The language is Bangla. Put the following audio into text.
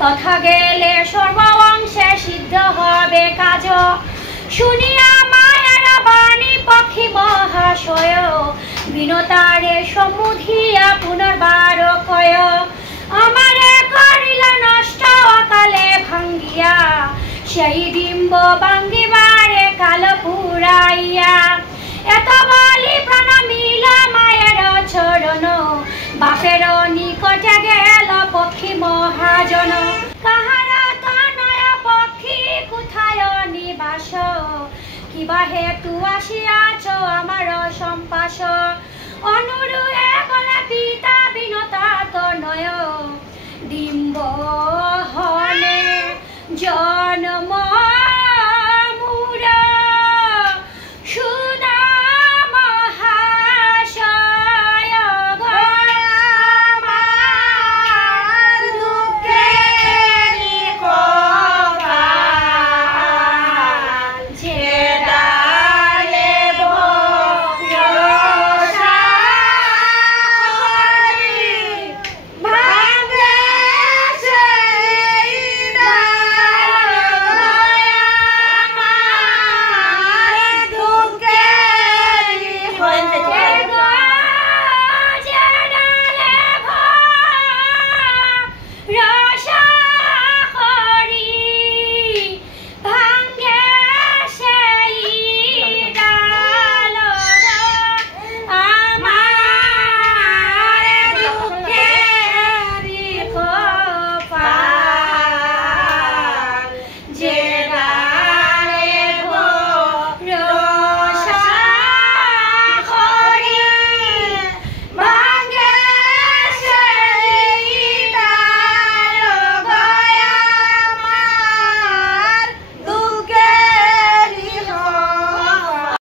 তথা গেলে সর্বংশে সিদ্ধ হবে কাজ শুনিয়া মায়ার বাণী পক্ষী মহাশয় বিনতারে সমুধিয়া পুনর্বার কয় আমারে করিল নষ্ট অকালে ভাঙ্গিয়া সেই ডিম্ব ভাঙ্গিবারে কাল পুরাইয়া এত বলি প্রণমিল মায়ের চরণ বাপের নিকটে গেল পক্ষী মহাজন কাহারা তনয় পক্ষী কোথায় নিবাস কিবা হেতু আসিয়াছ আমার সম্পাস অনুরূহে বলে পিতা বিনতা তনয়